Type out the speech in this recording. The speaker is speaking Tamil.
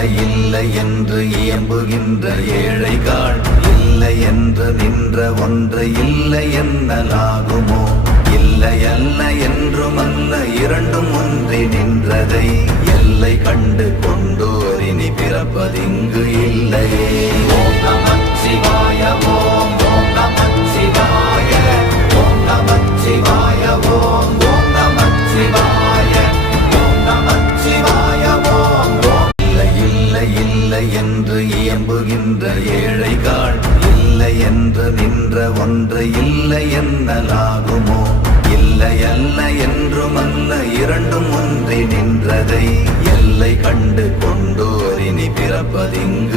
இல்லை இல்லை என்று இயம்புகின்ற ஏழைகாள் இல்லை என்று நின்ற ஒன்று இல்லை என்னலாகுமோ? இல்லை அல்ல என்றும் அல்ல இரண்டும் ஒன்றி நின்றதை எல்லை கண்டு கொண்டோர் இனி பிறப்பதிங்கு இல்லையே. ஓம் நமச்சிவாய ஓம் ஓம் நமச்சிவாய ஓம் நமச்சிவாய ஓம் ஓம் நமச்சிவாய ஓம் நமச்சிவாய ஓம் ஓம். இல்லை இல்லை இல்லை என்று இயம்புகின்ற ஏழைகாள் இல்லை என்று நின்ற ஒன்று இல்லை என்னலாகுமோ? இல்லை அல்ல என்றும் அல்ல இரண்டும் ஒன்றி நின்றதை எல்லை கண்டு கொண்டோர் இனி பிறப்பதிங்கு